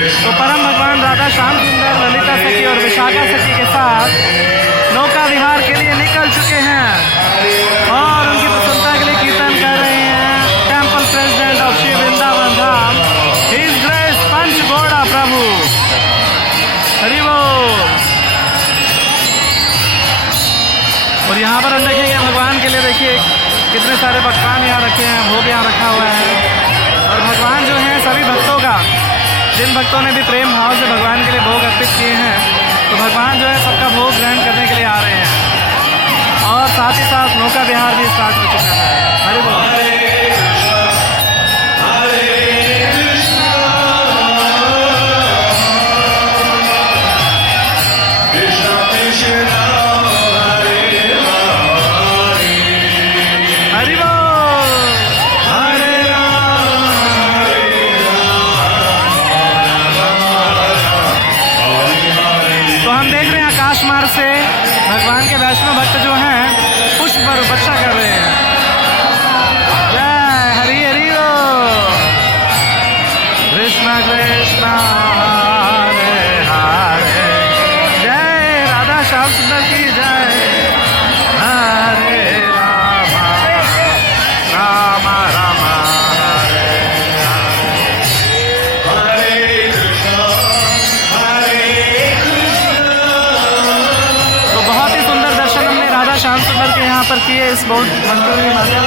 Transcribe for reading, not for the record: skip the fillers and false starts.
तो परम भगवान राधा श्याम सुंदर ललिता सखी और विशाखा सखी के साथ नौका विहार के लिए निकल चुके हैं और उनकी प्रसन्नता के लिए कीर्तन कर रहे हैं। Temple president of Shri Vrindavan Dham, his grace Panch Ghoda Prabhu. Hari बोल। और यहाँ पर हम देखेंगे भगवान के लिए, देखिए कितने सारे पकवान यहाँ रखे हैं, भोग यहाँ रखा हुआ है। और भगवान जो हैं सभी भक्तों का, जिन भक्तों ने भी प्रेम भाव से भगवान के लिए भोग अर्पित किए हैं, तो भगवान जो है सबका भोग ग्रहण करने के लिए आ रहे हैं। और साथ ही साथ नौका विहार भी स्टार्ट हो चुका है। हरि बोल। आकाश मार्ग से भगवान के वैष्णव भक्त जो हैं पुष्प वर्षा कर रहे हैं। जय हरि हरि कृष्ण कृष्ण हरे हरे, जय राधा श्याम सुंदर की जय। हरे राम राम राम हरे श्याम सुंदर के यहाँ पर किए इस बहुत मंदिर के माध्यम